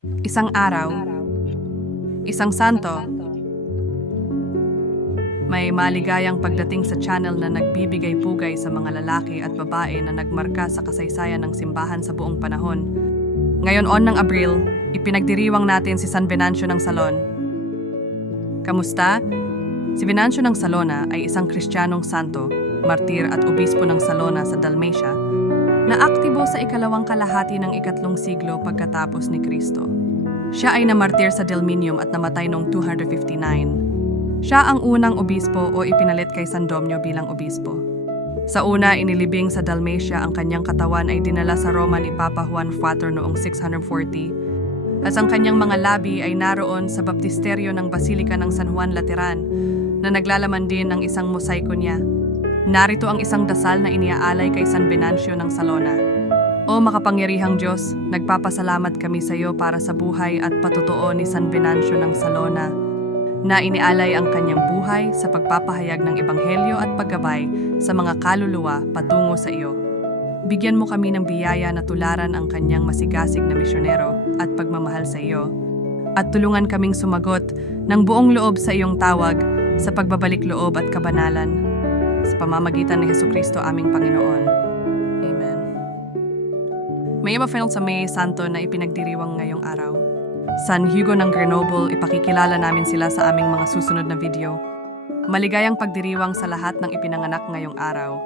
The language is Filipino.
Isang araw, isang santo, may maligayang pagdating sa channel na nagbibigay pugay sa mga lalaki at babae na nagmarka sa kasaysayan ng simbahan sa buong panahon. Ngayon on ng Abril, ipinagdiriwang natin si San Venancio ng Salon. Kamusta? Si Venancio ng Salona ay isang kristyanong santo, martir at obispo ng Salona sa Dalmatia, na aktibo sa ikalawang kalahati ng ikatlong siglo pagkatapos ni Kristo. Siya ay namartir sa Delminium at namatay noong 259. Siya ang unang obispo o ipinalit kay San Domnio bilang obispo. Sa una, inilibing sa Dalmatia ang kanyang katawan ay dinala sa Roma ni Papa Juan IV noong 640 at ang kanyang mga labi ay naroon sa baptisteryo ng Basilika ng San Juan Lateran na naglalaman din ng isang mosaiko niya. Narito ang isang dasal na iniaalay kay San Venancio ng Salona. O makapangyarihang Diyos, nagpapasalamat kami sa iyo para sa buhay at patutuo ni San Venancio ng Salona na inialay ang kanyang buhay sa pagpapahayag ng ebanghelyo at paggabay sa mga kaluluwa patungo sa iyo. Bigyan mo kami ng biyaya na tularan ang kanyang masigasig na misyonero at pagmamahal sa iyo. At tulungan kaming sumagot ng buong loob sa iyong tawag sa pagbabalik loob at kabanalan. Sa pamamagitan ni Heso Kristo aming Panginoon. Amen. May final sa May Santo na ipinagdiriwang ngayong araw. San Hugo ng Grenoble, ipakikilala namin sila sa aming mga susunod na video. Maligayang pagdiriwang sa lahat ng ipinanganak ngayong araw.